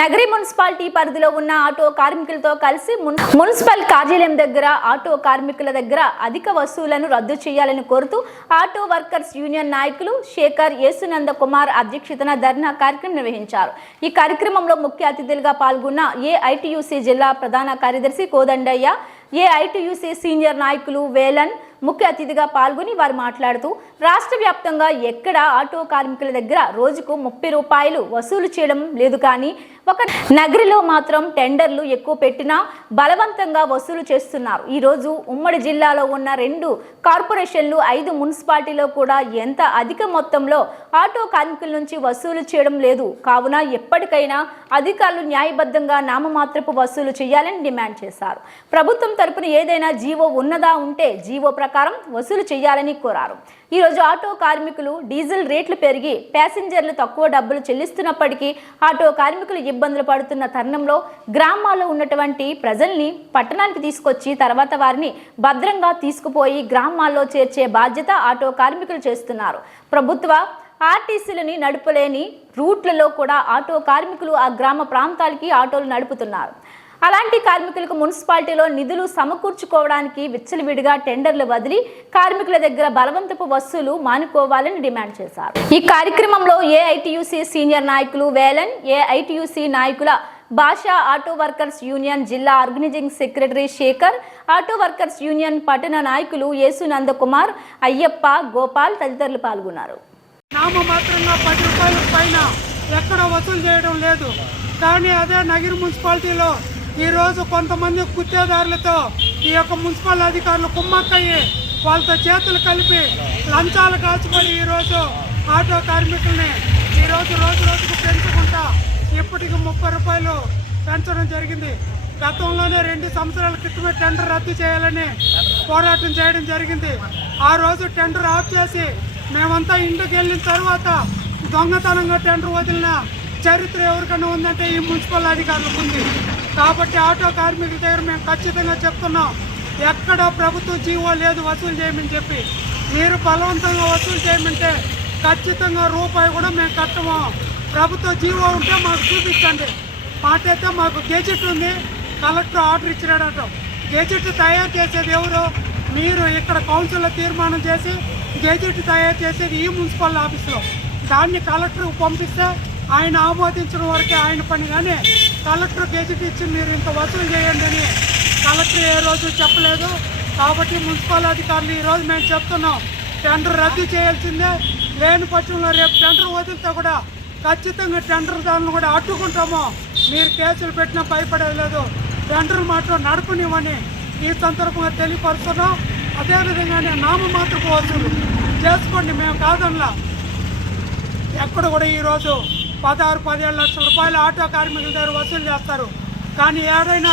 Nagari municipality పరిధిలో ఉన్న auto కార్మికులతో కలిసి మున్సిపల్ కార్యాలయం దగ్గర ఆటో కార్మికుల దగ్గర అధిక వసూళ్లను రద్దు చేయాలని కోరుతూ ఆటో వర్కర్స్ యూనియన్ నాయకులు శేఖర్ యేసునంద కుమార్ అధ్యక్షతన ధర్నా కార్యక్రమం నిర్వహించారు। ఈ కార్యక్రమంలో ముఖ్య అతిథులుగా పాల్గొన్న ఏఐటీయూసీ జిల్లా ప్రధాన కార్యదర్శి కోదండయ్య, ఏఐటీయూసీ సీనియర్ నాయకులు వేలన్ ముఖ్య అతిథిగా పాల్గొని వారు మాట్లాడుతూ రాష్ట్ర వ్యాప్తంగా ఎక్కడ ఆటో కార్మికుల దగ్గర రోజుకు 30 రూపాయలు వసూలు చేయడం లేదు, కానీ ఒక నగరిలో మాత్రం టెండర్లు ఎక్కువ పెట్టినా బలవంతంగా వసూలు చేస్తున్నారు। ఈ రోజు ఉమ్మడి జిల్లాలో ఉన్న 2 కార్పొరేషన్లు 5 మున్సిపాలిటీలో కూడా ఎంత అధిక మొత్తంలో ఆటో కార్మికుల నుంచి వసూలు చేయడం లేదు। కావున ఎప్పటికైనా అధికారులు న్యాయబద్ధంగా నామమాత్రపు వసూలు చేయాలని డిమాండ్ చేశారు। ప్రభుత్వం తరపున ఏదైనా జీవో ఉన్నదా ఉంటే జీవో ప్రకారం వసూలు చేయాలని కోరారు। ఈ రోజు ఆటో కార్మికులు డీజిల్ రేట్లు పెరిగి ప్యాసింజర్లు తక్కువ డబ్బులు చెల్లిస్తున్నప్పటికీ ఆటో కార్మికులు ఇబ్బందులు పడుతున్న తరుణంలో గ్రామాల్లో ఉన్నటువంటి ప్రజల్ని పట్టణానికి తీసుకొచ్చి తర్వాత వారిని భద్రంగా తీసుకుపోయి గ్రామాల్లో చేర్చే బాధ్యత ఆటో కార్మికులు చేస్తున్నారు। ప్రభుత్వ ఆర్టీసీలని నడపలేని రూట్లలో కూడా ఆటో కార్మికులు ఆ గ్రామ ప్రాంతాలకి ఆటోలు నడుపుతున్నారు। అలాంటి కార్మికులకు మున్సిపాలిటీలో నిధులు సమకూర్చుకోవడానికి విచ్చలవిడిగా టెండర్లు వదిలి కార్మికుల దగ్గర బలవంతపు వసూలు మానుకోవాలని డిమాండ్ చేశారు। ఈ కార్యక్రమంలో ఏఐటీయూసీ సీనియర్ నాయకులు వేలన్, ఏఐటీయూసీ నాయకుల భాషా, ఆటో వర్కర్స్ యూనియన్ జిల్లా organising secretary Shekhar, auto workers union పట్టణ నాయకులు యేసునంద కుమార్, అయ్యప్ప, గోపాల్ తదితరులు పాల్గొన్నారు। నామమాత్రంగా 10 రూపాయల పైన ఎక్కడ వసూలు చేయడం లేదు, కానీ అదే నగర మున్సిపాలిటీలో ఈరోజు కొంతమంది గుత్తేదారులతో ఈ యొక్క మున్సిపల్ అధికారులు కుమ్మక్కయ్యి వాళ్ళతో చేతులు కలిపి లంచాలు కాచుకొని ఈరోజు ఆటో కార్మికుల్ని ఈరోజు రోజుకు పెంచుకుంటా ఇప్పటికి 30 రూపాయలు పెంచడం జరిగింది। గతంలోనే 2 సంవత్సరాల క్రితమే టెండర్ రద్దు చేయాలని పోరాటం చేయడం జరిగింది। ఆ రోజు టెండర్ ఆఫ్ చేసి మేమంతా ఇంటికి వెళ్ళిన తర్వాత దొంగతనంగా టెండర్ వదిలిన చరిత్ర ఎవరికైనా ఉందంటే ఈ మున్సిపల్ అధికారులకు ఉంది। కాబట్టి ఆటో కార్మికుల దగ్గర మేము ఖచ్చితంగా చెప్తున్నాం, ఎక్కడ ప్రభుత్వ జీవో లేదు వసూలు చేయమని చెప్పి, మీరు బలవంతంగా వసూలు చేయమంటే ఖచ్చితంగా రూపాయి కూడా మేము కట్టము। ప్రభుత్వ జీవో ఉంటే మాకు చూపించండి। మాకైతే మాకు గెజెట్ ఉంది, కలెక్టర్ ఆర్డర్ ఇచ్చినాడట। గెజెట్ తయారు చేసేది ఎవరు? మీరు ఇక్కడ కౌన్సిల్లో తీర్మానం చేసి గెజెట్ తయారు చేసేది ఈ మున్సిపల్ ఆఫీస్లో, దాన్ని కలెక్టర్కి పంపిస్తే ఆయన ఆమోదించిన వరకే ఆయన పని, కానీ కలెక్టర్ గెజెట్ ఇచ్చి మీరు ఇంత వసూలు చేయండి అని కలెక్టర్ ఏ రోజు చెప్పలేదు। కాబట్టి మున్సిపల్ అధికారులు ఈరోజు మేము చెప్తున్నాం, టెండర్ రద్దు చేయాల్సిందే, లేని పక్షంలో రేపు టెండర్ వదిలితే కూడా ఖచ్చితంగా టెండర్ దాన్ని కూడా అడ్డుకుంటాము। మీరు కేసులు పెట్టినా భయపడేది లేదు, టెండర్ మాత్రం నడపనివ్వని ఈ సందర్భంగా తెలియపరుస్తున్నాం। అదేవిధంగానే నామమాత్రపు వసూలు చేసుకోండి, మేము కాదనలా। ఎక్కడ కూడా ఈరోజు 16-17 లక్షల రూపాయలు ఆటో కార్మికుల దగ్గర వసూలు చేస్తారు, కానీ ఏదైనా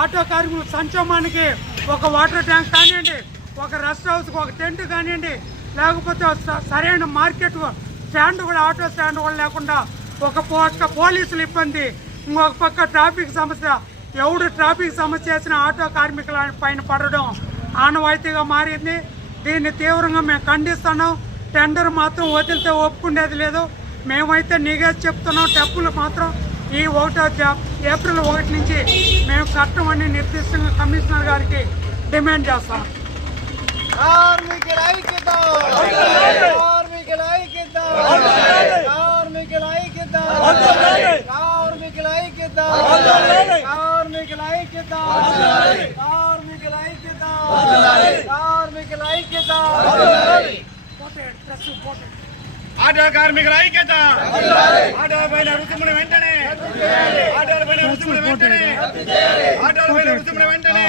ఆటో కార్మికుల సంక్షేమానికి ఒక వాటర్ ట్యాంక్ కానివ్వండి, ఒక రెస్ట్ హౌస్కి ఒక టెంట్ కానివ్వండి, లేకపోతే సరైన మార్కెట్ స్టాండ్ కూడా ఆటో స్టాండ్ కూడా లేకుండా ఒక పక్క పోలీసులు ఇబ్బంది, ఇంకొక పక్క ట్రాఫిక్ సమస్య, ఎవడు ట్రాఫిక్ సమస్య చేసిన ఆటో కార్మికుల పైన పడడం ఆనవాయితీగా మారింది। దీన్ని తీవ్రంగా మేము ఖండిస్తున్నాం। టెండర్ మాత్రం వదిలితే ఒప్పుకునేది లేదు, మేమైతే నిగేసి చెప్తున్నాం। డబ్బులు మాత్రం ఈ ఏప్రిల్ 1 నుంచి మేము కట్టమని నిర్దిష్టంగా కమిషనర్ గారికి డిమాండ్ చేస్తాం। ఆటో కార్మికుల ఐక్యత, ఆటో పైన రుసుమును వెంటనే, ఆటోల పైన రుసుమును వెంటనే, ఆటోల పైన రుసుమును వెంటనే।